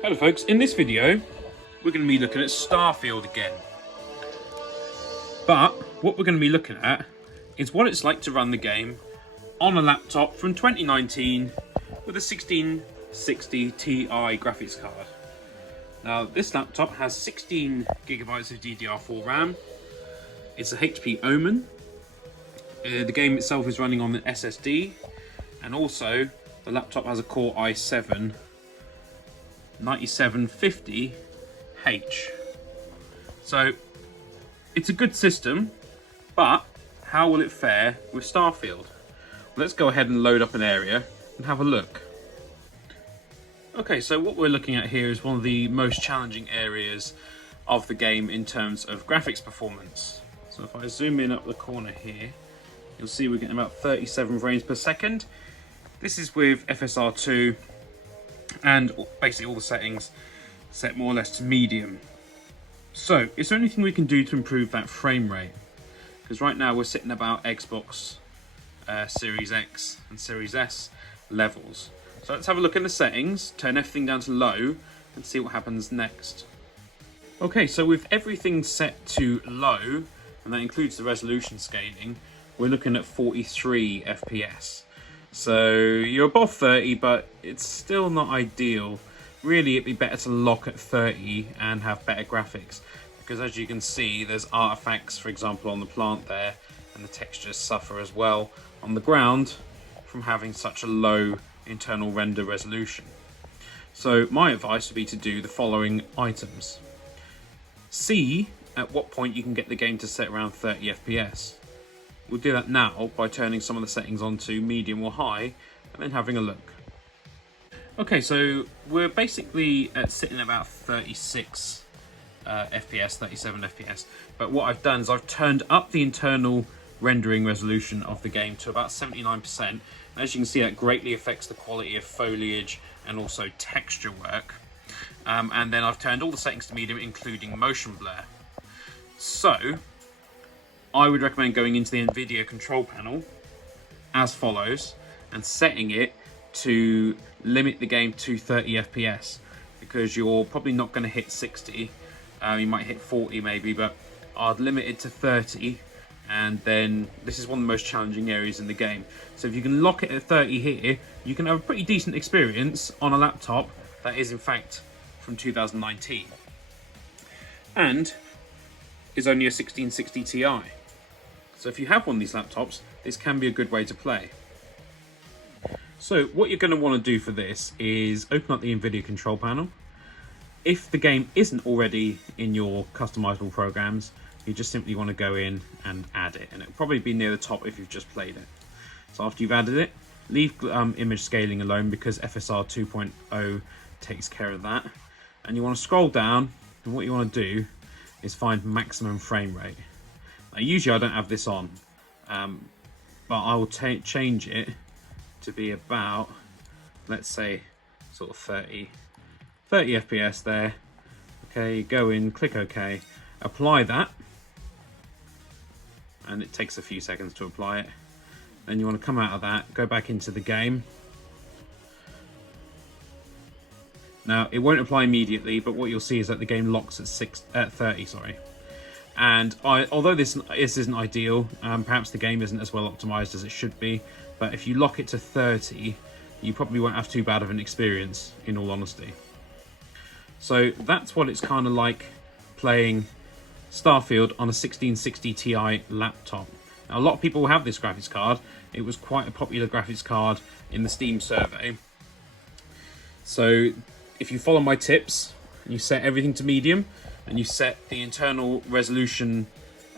Hello folks, in this video we're going to be looking at Starfield again. But what we're going to be looking at is what it's like to run the game on a laptop from 2019 with a 1660 Ti graphics card. Now this laptop has 16 gigabytes of DDR4 RAM. It's a HP Omen. The game itself is running on an SSD, and also the laptop has a Core i7 9750H. So it's a good system, but how will it fare with Starfield? Let's go ahead and load up an area and have a look. Okay, so what we're looking at here is one of the most challenging areas of the game in terms of graphics performance. So if I zoom in up the corner here, you'll see we're getting about 37 frames per second. This is with FSR2, and basically all the settings set more or less to medium. So is there anything we can do to improve that frame rate? Because right now we're sitting about Xbox Series X and Series S levels. So let's have a look in the settings, turn everything down to low and see what happens next. Okay, so with everything set to low, and that includes the resolution scaling, we're looking at 43 FPS. So you're above 30, but it's still not ideal. Really, it'd be better to lock at 30 and have better graphics, because as you can see, there's artifacts, for example, on the plant there, and the textures suffer as well on the ground from having such a low internal render resolution. So my advice would be to do the following items. See at what point you can get the game to set around 30 FPS. We'll do that now by turning some of the settings onto medium or high and then having a look. Okay, so we're basically sitting at about 36 FPS, 37 FPS. But what I've done is I've turned up the internal rendering resolution of the game to about 79%. And as you can see, that greatly affects the quality of foliage and also texture work. And then I've turned all the settings to medium, including motion blur. So I would recommend going into the NVIDIA control panel as follows and setting it to limit the game to 30 FPS, because you're probably not going to hit 60. You might hit 40 maybe, but I'd limit it to 30, and then this is one of the most challenging areas in the game. So if you can lock it at 30 here, you can have a pretty decent experience on a laptop that is in fact from 2019 and is only a 1660 Ti. So if you have one of these laptops, this can be a good way to play. So what you're going to want to do for this is open up the NVIDIA control panel. If the game isn't already in your customizable programs, you just simply want to go in and add it, and it'll probably be near the top if you've just played it. So after you've added it, leave image scaling alone, because FSR 2.0 takes care of that. And you want to scroll down, and what you want to do is find maximum frame rate. Now, usually I don't have this on, but I will change it to be about, let's say, sort of 30 FPS there. Okay, go in, click OK, apply that, and it takes a few seconds to apply it. Then you want to come out of that, go back into the game. Now it won't apply immediately, but what you'll see is that the game locks at 30. Sorry. And although this isn't ideal, perhaps the game isn't as well optimized as it should be, but if you lock it to 30, you probably won't have too bad of an experience, in all honesty. So that's what it's kind of like playing Starfield on a 1660 Ti laptop. Now, a lot of people have this graphics card. It was quite a popular graphics card in the Steam survey. So if you follow my tips, you set everything to medium, and you set the internal resolution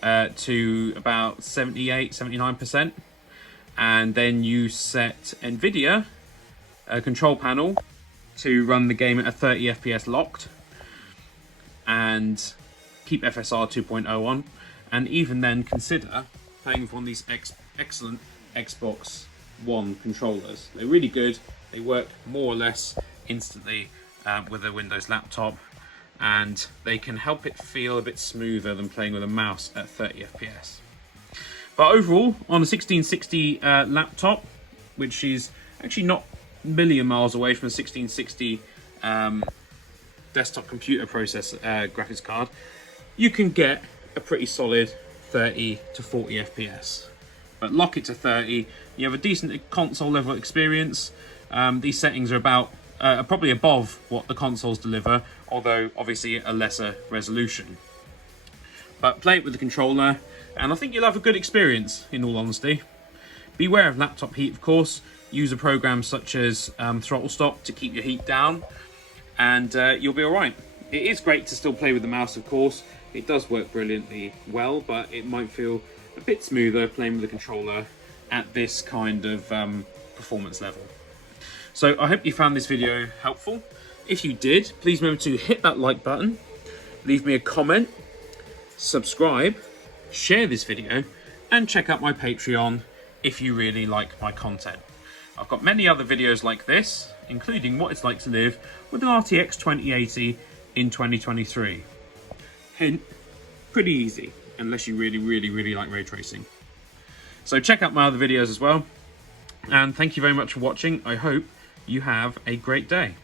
to about 78-79%, and then you set NVIDIA control panel to run the game at a 30 FPS locked, and keep FSR 2.0 on, and even then consider playing with one of these excellent Xbox One controllers. They're really good. They work more or less instantly with a Windows laptop, and they can help it feel a bit smoother than playing with a mouse at 30 FPS. But overall, on a 1660 laptop, which is actually not a million miles away from a 1660 desktop computer graphics card, you can get a pretty solid 30 to 40 FPS. But lock it to 30, you have a decent console level experience. These settings are probably above what the consoles deliver, although obviously a lesser resolution. But play it with the controller, and I think you'll have a good experience, in all honesty. Beware of laptop heat, of course. Use a program such as throttle stop to keep your heat down, and you'll be alright. It is great to still play with the mouse, of course. It does work brilliantly well, but it might feel a bit smoother playing with the controller at this kind of performance level. So I hope you found this video helpful. If you did, please remember to hit that like button, leave me a comment, subscribe, share this video, and check out my Patreon if you really like my content. I've got many other videos like this, including what it's like to live with an RTX 2080 in 2023. Hint, pretty easy, unless you really like ray tracing. So check out my other videos as well, and thank you very much for watching. I hope you have a great day.